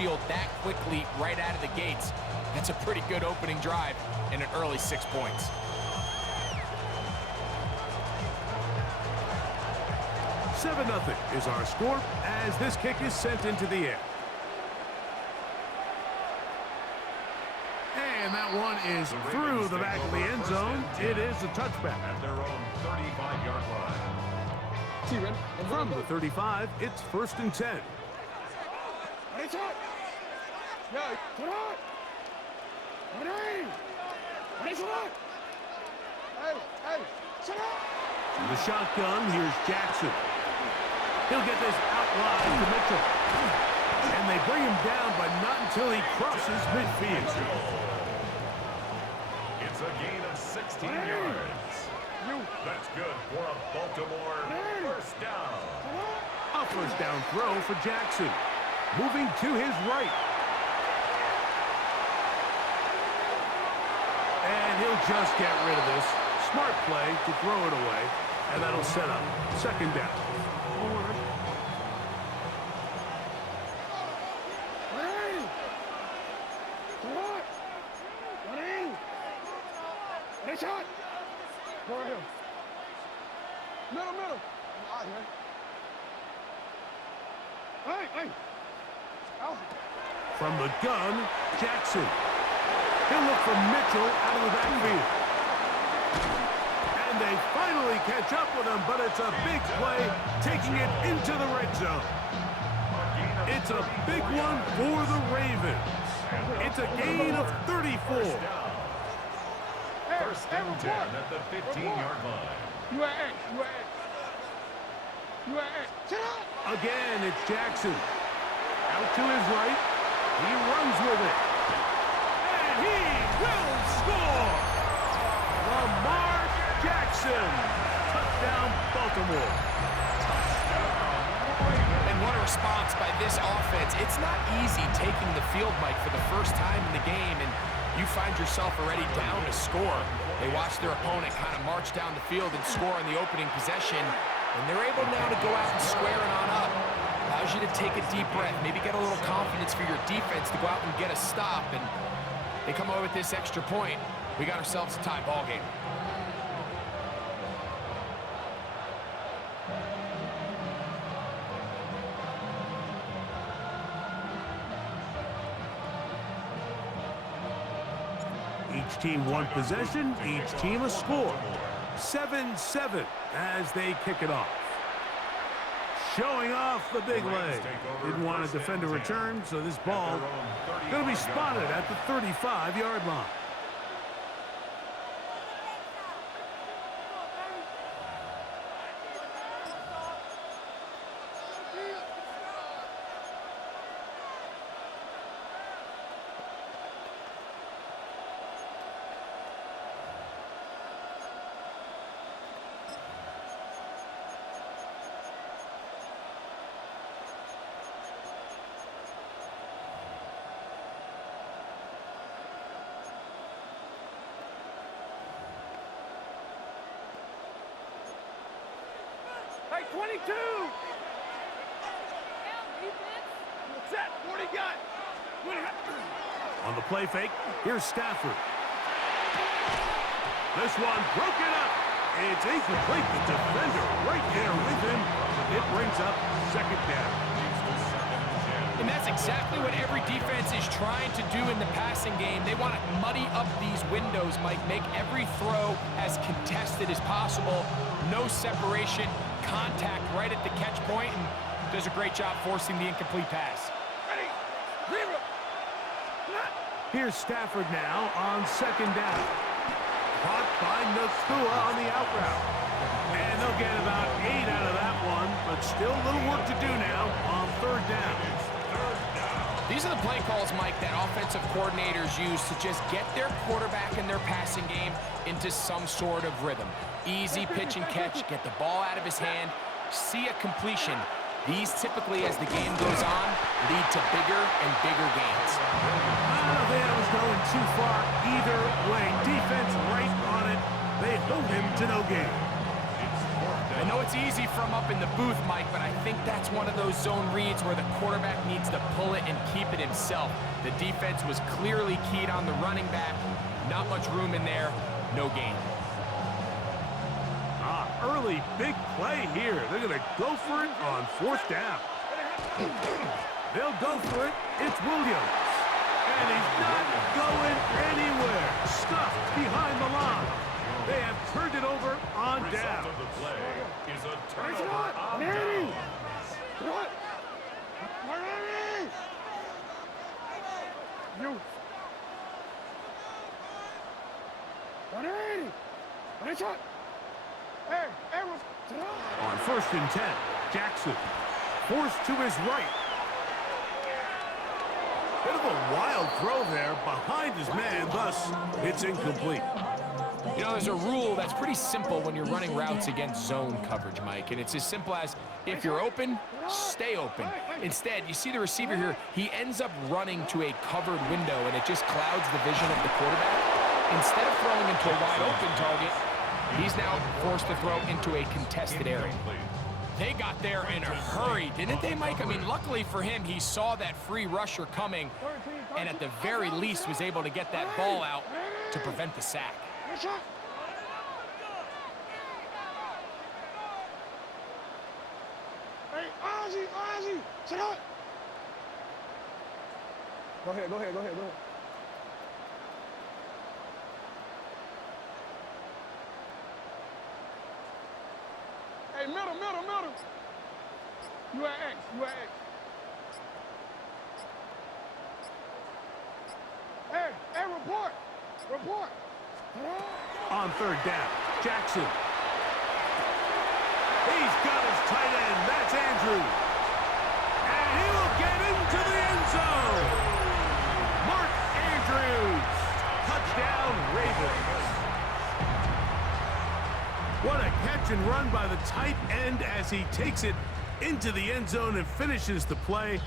field that quickly right out of the gates. That's a pretty good opening drive and an early 6 points. Seven 0 is our score as this kick is sent into the air. And that one is through the back of the end zone. It is a touchback. At their own 35-yard line. From the 35, it's 1st and 10. The shotgun, here's Jackson. He'll get this out wide to Mitchell. And they bring him down, but not until he crosses midfield. It's a gain of 16 yards. That's good for a Baltimore first down. A first down throw for Jackson. Moving to his right. And he'll just get rid of this. Smart play to throw it away. And that'll set up 2nd down. From the gun, Jackson. He'll look for Mitchell out of the backfield. And they finally catch up with him, but it's a big play, taking it into the red zone. It's a big one for the Ravens. It's a gain of 34. First and 10 at the 15-yard line. Again, it's Jackson. Out to his right. He runs with it. And he will score! Lamar Jackson. Touchdown, Baltimore. And what a response by this offense. It's not easy taking the field, Mike, for the first time in the game, and you find yourself already down to score. They watch their opponent kind of march down the field and score on the opening possession, and they're able now to go out and square it on up. Allows you to take a deep breath, maybe get a little confidence for your defense to go out and get a stop, and they come away with this extra point. We got ourselves a tie ball game. Each team one possession, each team a score. 7-7 as they kick it off. Showing off the big leg. Didn't want to defend a return, so this ball going to be spotted at the 35-yard line. Hey, 22! Set, 40 got. On the play fake, here's Stafford. This one broken up. It's incomplete. The defender right there with him. It brings up 2nd down. And that's exactly what every defense is trying to do in the passing game. They want to muddy up these windows, Mike, make every throw as contested as possible. No separation, contact right at the catch point, and does a great job forcing the incomplete pass. Here's Stafford now on 2nd down. Caught by Nakua on the out route. And they'll get about 8 out of that one, but still a little work to do now on 3rd down. These are the play calls, Mike, that offensive coordinators use to just get their quarterback and their passing game into some sort of rhythm. Easy pitch and catch, get the ball out of his hand, see a completion. These typically, as the game goes on, lead to bigger and bigger gains. I don't think I was going too far either way. Defense right on it. They hold him to no gain. I know it's easy from up in the booth, Mike, but I think that's one of those zone reads where the quarterback needs to pull it and keep it himself. The defense was clearly keyed on the running back. Not much room in there. No gain. Early big play here. They're going to go for it on 4th down. They'll go for it. It's Williams. And he's not going anywhere. Stuffed behind the line. They have turned it over on down. Result of the play is a turnover on downs. What? You. 180. Nice shot. Hey, On 1st and 10, Jackson forced to his right. Bit of a wild throw there behind his man, thus it's incomplete. You know, there's a rule that's pretty simple when you're running routes against zone coverage, Mike, and it's as simple as if you're open, stay open. Instead, you see the receiver here, he ends up running to a covered window, and it just clouds the vision of the quarterback. Instead of throwing into a wide open target, he's now forced to throw into a contested area. They got there in a hurry, didn't they, Mike? I mean, luckily for him, he saw that free rusher coming, and at the very least was able to get that ball out to prevent the sack. Hey, Ozzy, sit up. Go ahead. Hey, middle. You at X. Hey, report. On 3rd down, Jackson. He's got his tight end. That's Andrews. And he will get into the end zone. Mark Andrews. Touchdown, Ravens. What a catch and run by the tight end as he takes it into the end zone and finishes the play.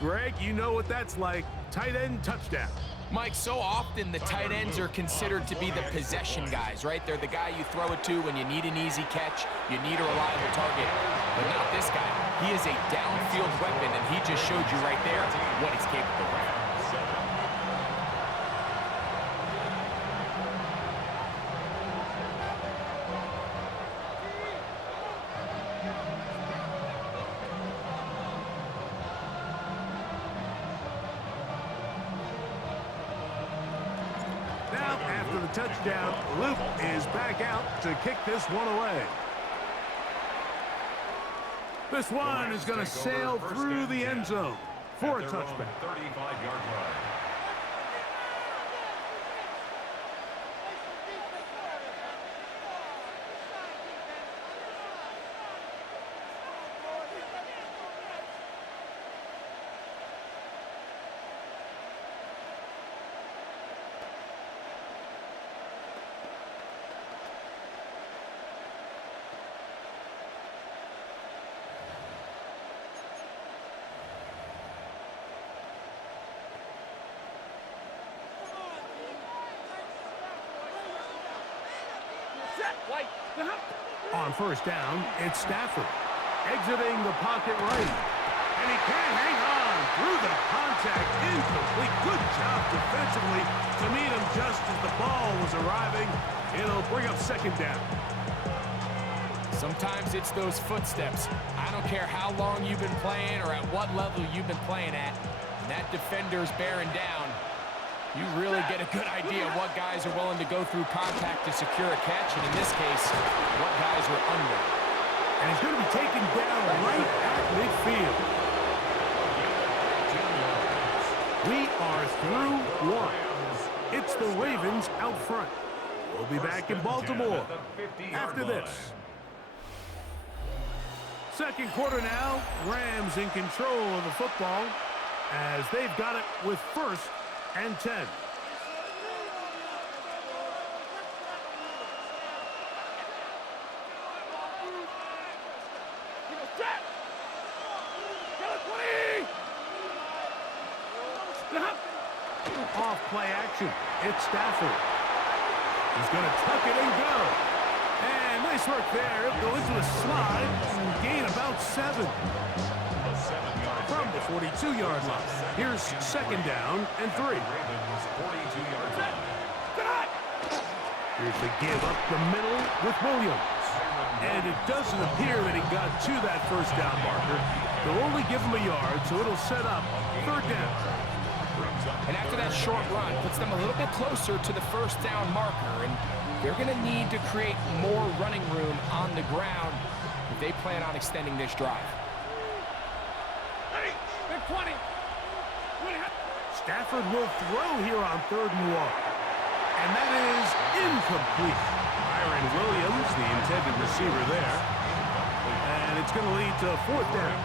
Greg, you know what that's like. Tight end touchdown. Mike, so often the tight ends are considered to be the possession guys, right? They're the guy you throw it to when you need an easy catch, you need a reliable target. But not this guy. He is a downfield weapon, and he just showed you right there what he's capable of. Touchdown. Luke is back out to kick this one away. This one is going to sail through the end zone for a touchback. 35-yard line. On 1st down, it's Stafford. Exiting the pocket right. And he can't hang on through the contact. Incomplete. Good job defensively to meet him just as the ball was arriving. It'll bring up 2nd down. Sometimes it's those footsteps. I don't care how long you've been playing or at what level you've been playing at. When that defender's bearing down, you really get a good idea of what guys are willing to go through contact to secure a catch, and in this case, what guys are under. And he's going to be taken down right at midfield. We are through one. It's the Ravens out front. We'll be back in Baltimore after this. 2nd quarter now. Rams in control of the football as they've got it with 1st and 10. Off play action. It's Stafford. He's going to tuck it and go. And Nice work there. He'll go into a slide and gain about 7. From the 42-yard line. Here's second down and 3. Ravens 42-yard line. Here's the give up the middle with Williams. And it doesn't appear that he got to that first down marker. They'll only give him a yard, so it'll set up third down. And after that short run, puts them a little bit closer to the first down marker. And they're going to need to create more running room on the ground if they plan on extending this drive. Big 20. Stafford will throw here on 3rd and 1. And that is incomplete. Byron Williams, the intended receiver there. And it's going to lead to 4th down.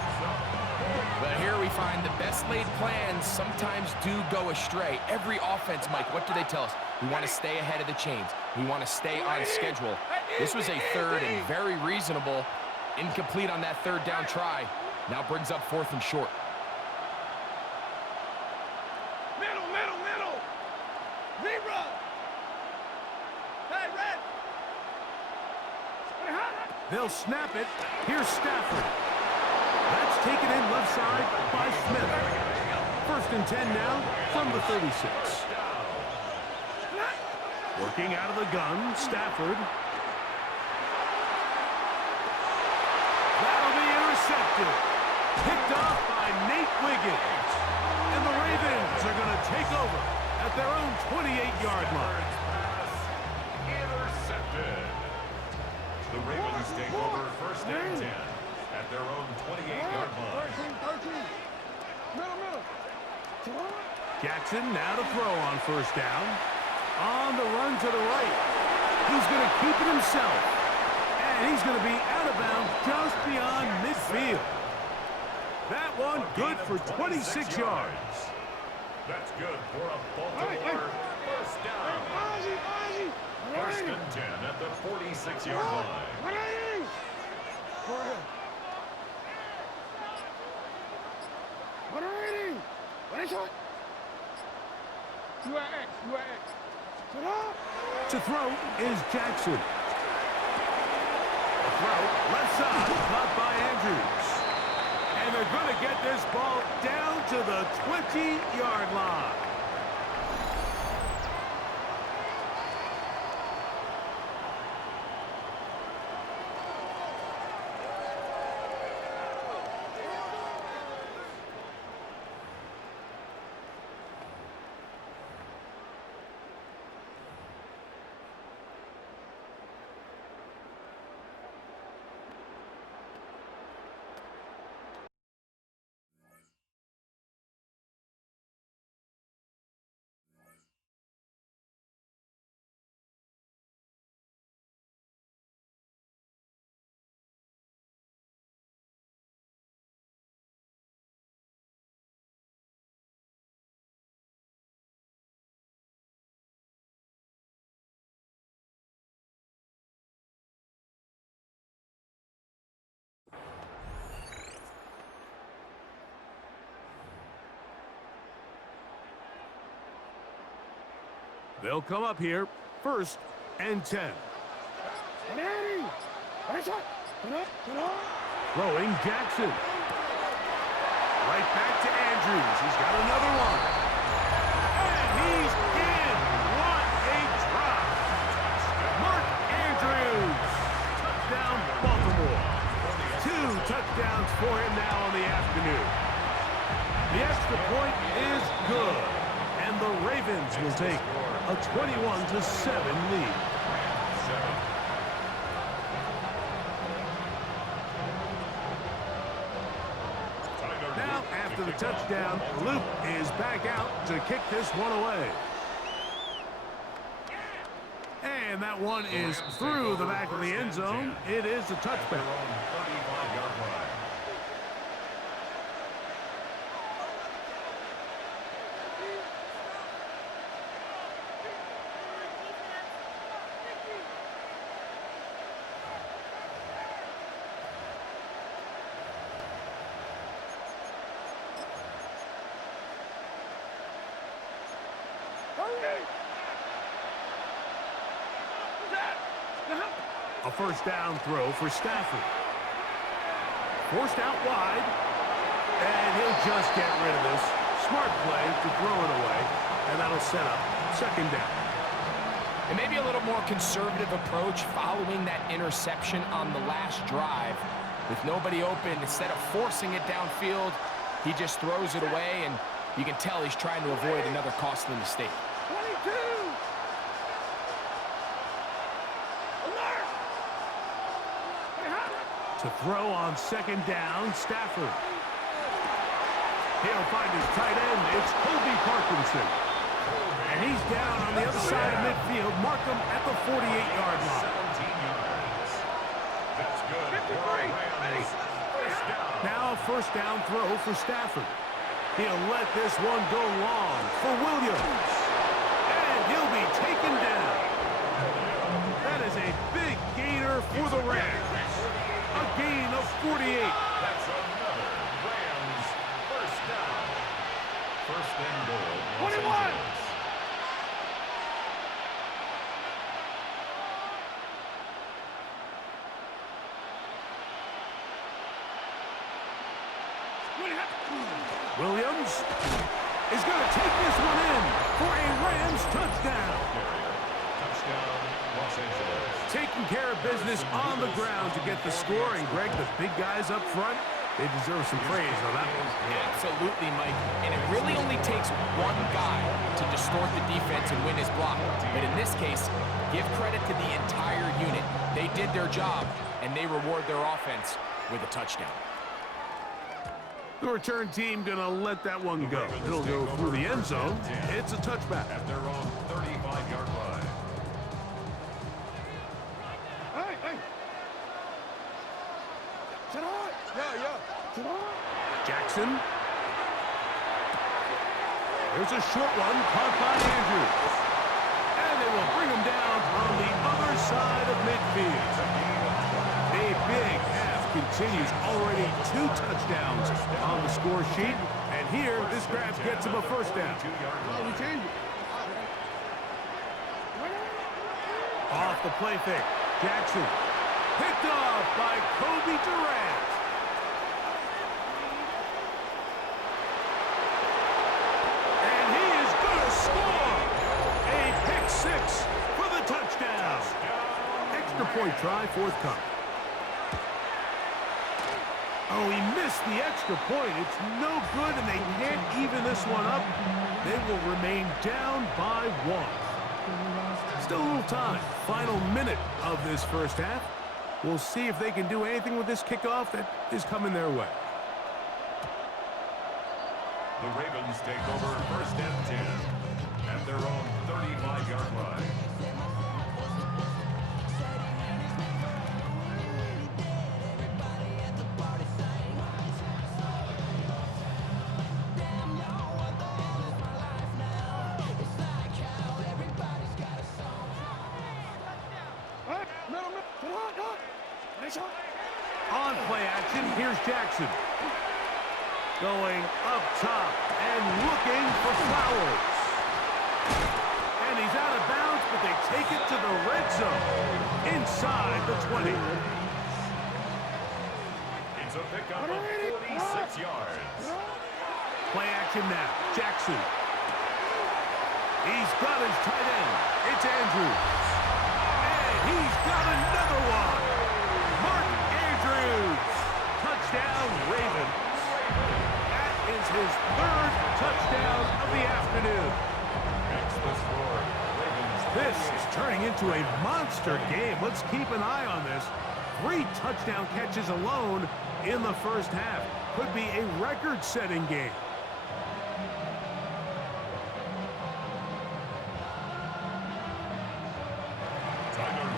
But here we find the best laid plans sometimes do go astray. Every offense, Mike, what do they tell us? We want to stay ahead of the chains. We want to stay on schedule. This was a 3rd and very reasonable. Incomplete on that 3rd down try. Now brings up 4th and short. Middle. Zebra. Hey, red. They'll snap it. Here's Stafford. That's taken in left side by Smith. 1st and 10 now from the 36. Working out of the gun, Stafford. That'll be intercepted. Picked off by Nate Wiggins. And the Ravens are going to take over at their own 28-yard line. Intercepted. The Ravens take over 1st and 10 at their own 28-yard line. 13. Middle. Jackson now to throw on 1st down. On the run to the right. He's going to keep it himself. And he's going to be out of bounds just beyond midfield. That one good for 26 yards. That's good for a Baltimore 1st down. Ozzie. 1st and 10 at the 46-yard line. Go ahead. What are you? What is it? You are X. Sit up. To throw is Jackson. The throw, left side, caught by Andrews. And they're going to get this ball down to the 20-yard line. They'll come up here, 1st and 10. Throwing Jackson. Right back to Andrews. He's got another one. And he's in. What a drop. Mark Andrews. Touchdown, Baltimore. 2 touchdowns for him now on the afternoon. The extra point is good. And the Ravens will take a 21-7 lead. Now, after the touchdown, Luke is back out to kick this one away. And that one is through the back of the end zone. It is a touchback. A first down throw for Stafford. Forced out wide. And he'll just get rid of this. Smart play to throw it away. And that'll set up second down. And maybe a little more conservative approach following that interception on the last drive. With nobody open, instead of forcing it downfield, he just throws it away, and you can tell he's trying to avoid another costly mistake. 22. Alert. To throw on second down, Stafford. He'll find his tight end. It's Kobe Parkinson. And he's down on the other side of midfield. Mark him at the 48-yard line. 17 yards. That's good. 53. Now a first down throw for Stafford. He'll let this one go long for Williams. And he'll be taken down. That is a big gainer for the Rams. A gain of 48. That's another Rams first down. First and goal. Los 21. Angeles. Williams is going to take this one in for a Rams touchdown. Touchdown, Los Angeles. Taking care of business on the ground to get the score. And, Greg, the big guys up front, they deserve some praise on that one. Absolutely, Mike. And it really only takes one guy to distort the defense and win his block. But in this case, give credit to the entire unit. They did their job, and they reward their offense with a touchdown. The return team going to let that one go. It'll go through the end zone. It's a touchback. At their own 35-yard line. Hey. Sit on. Yeah. Sit on. Jackson. There's a short one caught by Andrews. And they will bring him down on the other side of midfield. A big half continues. Already 2 touchdowns on the score sheet. And here, this grab gets him a first down. Oh, we changed it. Off the play fake. Jackson. Picked off by Kobe Durant. And he is going to score. A pick 6 for the touchdown. Extra point try, forthcoming. Oh, he missed the extra point. It's no good, and they can't even this one up. They will remain down by 1. Still a little time. Final minute of this first half. We'll see if they can do anything with this kickoff that is coming their way. The Ravens take over first and 10 at their own 35-yard line. On play action, here's Jackson. Going up top and looking for Flowers. And he's out of bounds, but they take it to the red zone. Inside the 20. It's a pickup of 46 yards. Play action now. Jackson. He's got his tight end. It's Andrews. And he's got another one. Mark Andrews. Touchdown, Ravens. That is his 3rd touchdown of the afternoon. This is turning into a monster game. Let's keep an eye on this. 3 touchdown catches alone in the first half. Could be a record-setting game.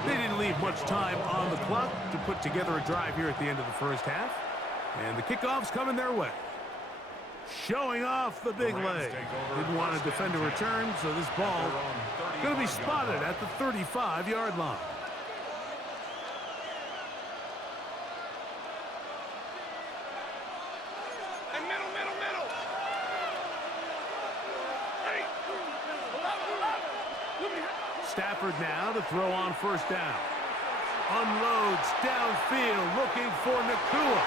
They didn't leave much time on the clock to put together a drive here at the end of the first half. And the kickoff's coming their way. Showing off the big leg. Didn't want to defend a return, so this ball going to be spotted at the 35-yard line. Hey, middle. Hey. Stafford now to throw on first down. unloads downfield looking for Nakua.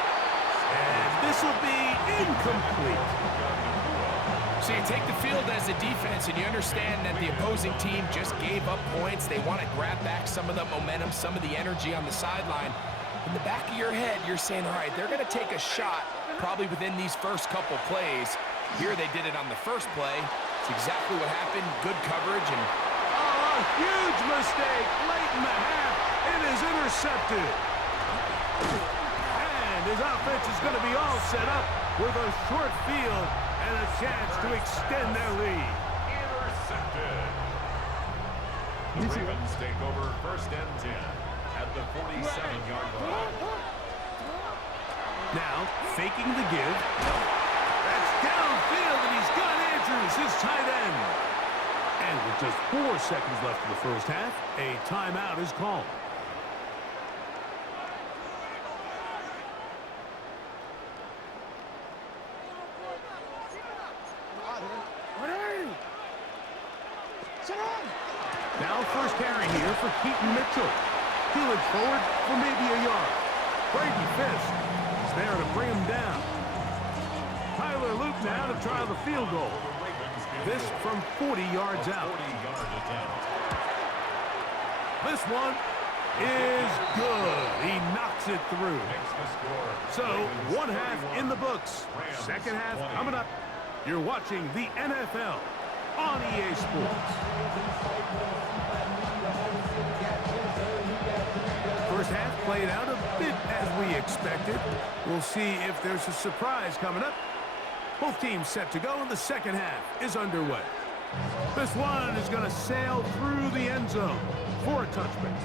And this will be incomplete. So you take the field as a defense and you understand that the opposing team just gave up points. They want to grab back some of the momentum, some of the energy on the sideline. In the back of your head, you're saying, all right, they're going to take a shot probably within these first couple plays. Here they did it on the first play. It's exactly what happened. Good coverage. And oh, a huge mistake late in the half. It is intercepted. And his offense is going to be all set up with a short field and a chance to extend their lead. Intercepted. The Ravens take over 1st and 10 at the 47-yard line. Now, faking the give. That's downfield, and he's got Andrews, his tight end. And with just 4 seconds left in the first half, a timeout is called. Now first carry here for Keaton Mitchell. Heeling forward for maybe a yard. Brady Fisk is there to bring him down. Tyler Luke now to try the field goal. This from 40 yards out. This one is good. He knocks it through. So, 1 half in the books. Second half coming up. You're watching the NFL on EA Sports. First half played out a bit as we expected. We'll see if there's a surprise coming up. Both teams set to go, and the second half is underway. This one is going to sail through the end zone for a touchback.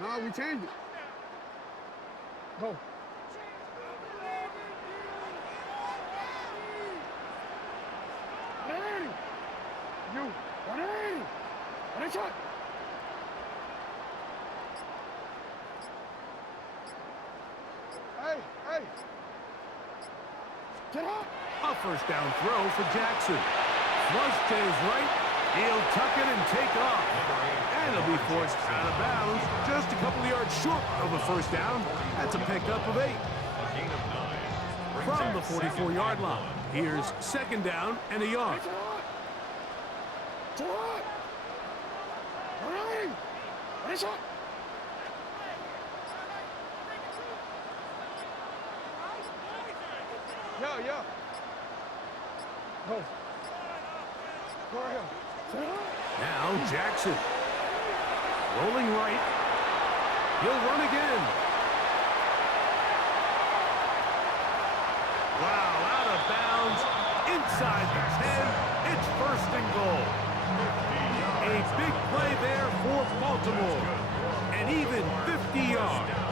No, we changed it. Go. You. 180. What a shot. Hey. Get up. A first down throw for Jackson. Flush to his right. He'll tuck it and take off. And he'll be forced out of bounds just a couple of yards short of a first down. That's a pickup of 8. From the 44-yard line, here's second down and a yard. Yeah. Go. Go ahead. Now Jackson. Rolling right. He'll run again. Wow, out of bounds. Inside the 10. It's first and goal. A big play there for Baltimore. And even 50 yards.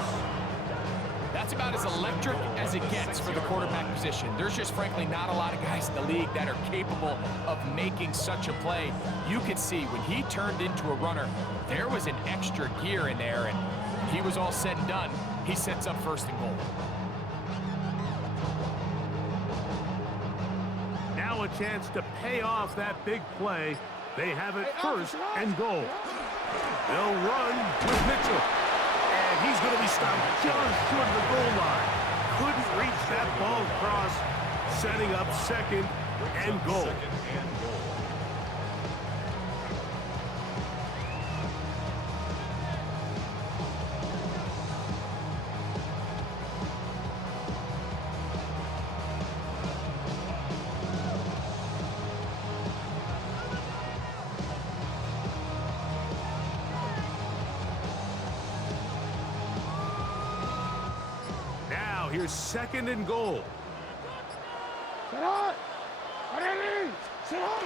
that's about as electric as it gets for the quarterback position. There's just frankly not a lot of guys in the league that are capable of making such a play. You could see when he turned into a runner, there was an extra gear in there, and he was all said and done. He sets up first and goal. Now a chance to pay off that big play. They have it first and goal. They'll run with Mitchell. And he's going to be stopped just short of the goal line. Couldn't reach that ball across, setting up second and goal. Here's second and goal. Sit out! Sit out!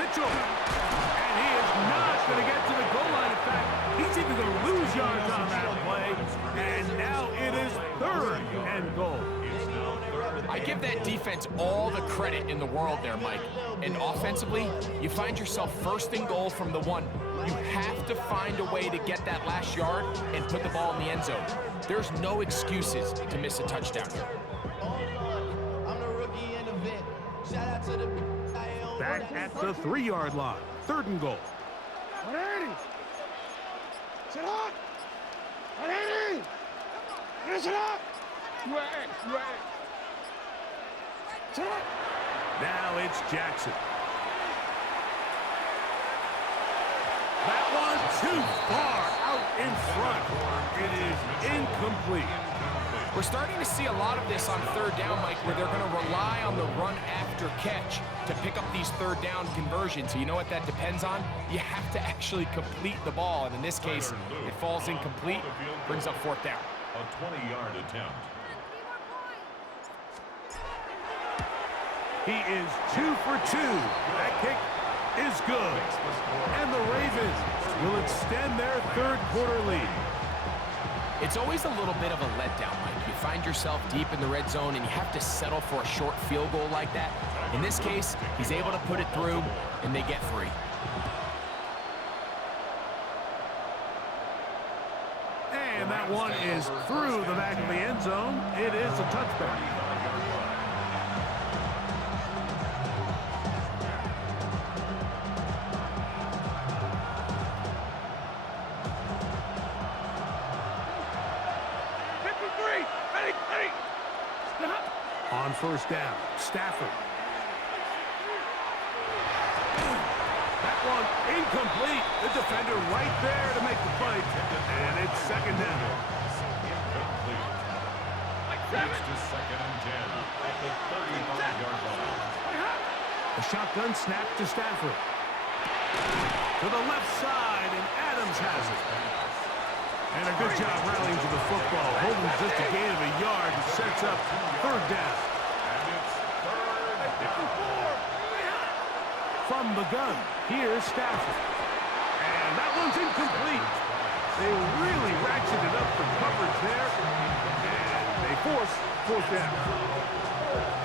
Mitchell. And he is not going to get to the goal line. In fact, He's even going to lose yards on that play. And now it is 3rd and goal. I give that defense all the credit in the world there, Mike. And offensively, you find yourself 1st and goal from the 1. You have to find a way to get that last yard and put the ball in the end zone. There's no excuses to miss a touchdown here. Back at the 3-yard line. 3rd and goal. 180. Sit up. 180. Sit up. You are X. You are X. Sit up. Now it's Jackson. That one too far out in front. It is incomplete. We're starting to see a lot of this on 3rd down, Mike, where they're going to rely on the run after catch to pick up these 3rd down conversions. So you know what that depends on? You have to actually complete the ball. And in this case, it falls incomplete, brings up 4th down. A 20-yard attempt. He is 2 for 2. That kick is good. And the Ravens will extend their 3rd quarter lead. It's always a little bit of a letdown, Mike. You find yourself deep in the red zone and you have to settle for a short field goal like that. In this case, he's able to put it through and they get 3. And that one is through the back of the end zone. It is a touchback. On 1st down, Stafford. That one incomplete. The defender right there to make the play. And it's 2nd down. Incomplete. Leads to 2nd and 10 at the 35-yard line. A shotgun snap to Stafford. To the left side, and Adams has it. And a good job rallying to the football. Holding just a gain of a yard and sets up 3rd down. And it's 3rd down. From the gun, here's Stafford. And that one's incomplete. They really ratcheted up the coverage there. And they force 4th down.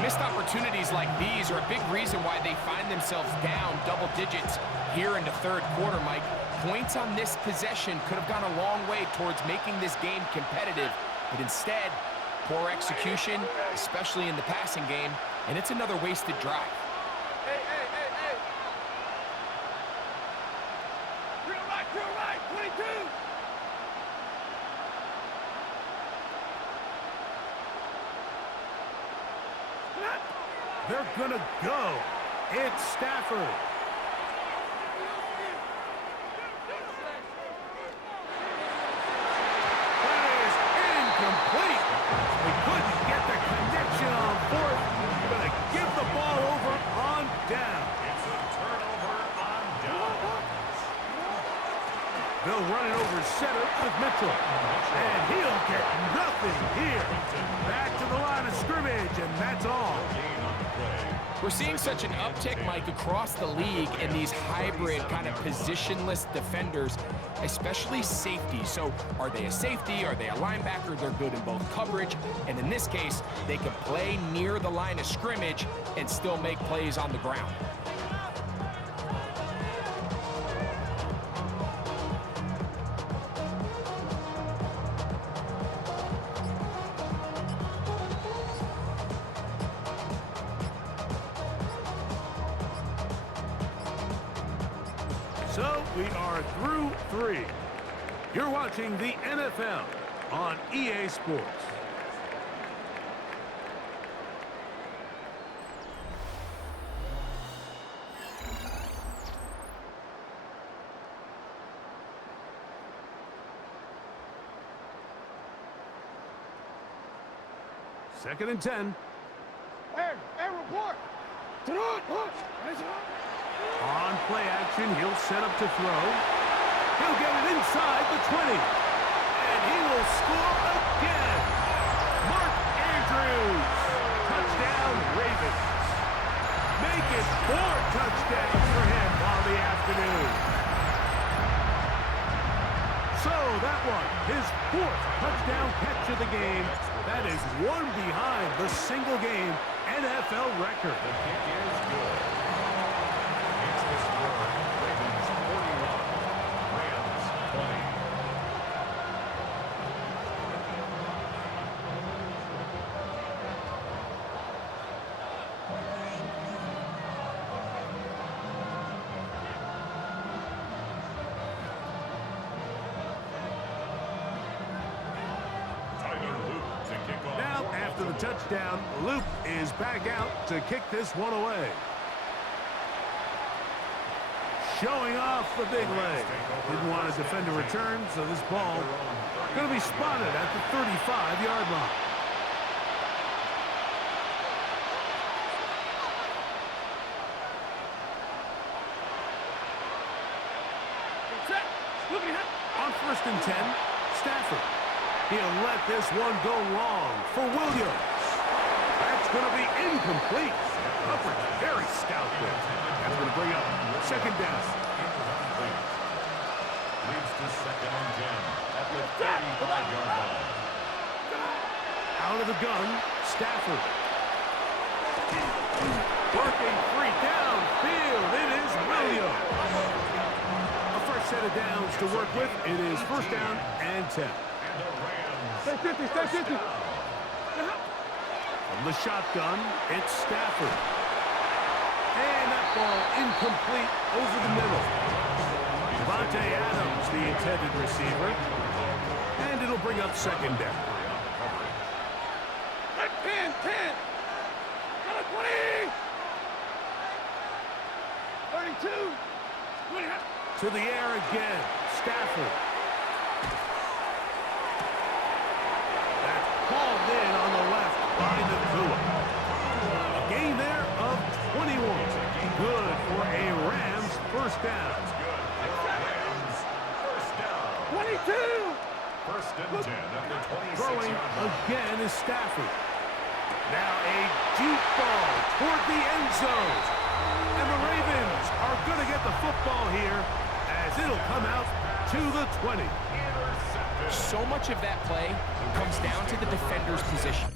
Missed opportunities like these are a big reason why they find themselves down double digits here in the 3rd quarter, Mike. Points on this possession could have gone a long way towards making this game competitive, but instead, poor execution, especially in the passing game, and it's another wasted drive. Hey. To the right, 22. They're gonna go. It's Stafford. Complete. They couldn't get the connection on 4th. Gonna give the ball over on down. It's a turnover on down. They'll run it over center with Mitchell. And he'll get nothing here. Back to the line of scrimmage, and that's all. Gain on the play. We're seeing such an uptick, Mike, across the league in these hybrid kind of positionless defenders, especially safety. So are they a safety? Are they a linebacker? They're good in both coverage. And in this case, they can play near the line of scrimmage and still make plays on the ground. So we are through 3. You're watching the NFL on EA Sports. Second and 10. Hey, report. To the right. On play action, he'll set up to throw. He'll get it inside the 20. And he will score again. Mark Andrews. Touchdown, Ravens. Make it 4 touchdowns for him on the afternoon. his 4th touchdown catch of the game. That is one behind the single-game NFL record. The kick is good. Makes the score Ravens 41, Rams 20. Now, after the touchdown, Luke is back out to kick this one away. Showing off the big leg. Didn't want to defend a return, so this ball going to be spotted at the 35-yard line. On 1st and 10, Stafford. He'll let this one go long for Williams. That's going to be incomplete. Coverage very stout there. That's going to bring up 2nd down. Leads to 2nd and 10 at the 35-yard line. Out of the gun, Stafford. Working free downfield. It is Williams. A fresh set of downs to work with. It is 1st down and 10. Stay 50, stay 50. From the shotgun, it's Stafford. And that ball incomplete over the middle. Davante Adams, the intended receiver. And it'll bring up 2nd down. 10, 10. 20. 32. 20. To the air again, Stafford. That's called in on the left by Nakua. A gain there of 21. Good for a Rams 1st down. 22. 1st and 10 at the 26-yard Throwing line. again is Stafford. Now a deep ball toward the end zone. And the Ravens are going to get the football here as it'll come out to the 20. So much of that play comes down to the defender's position.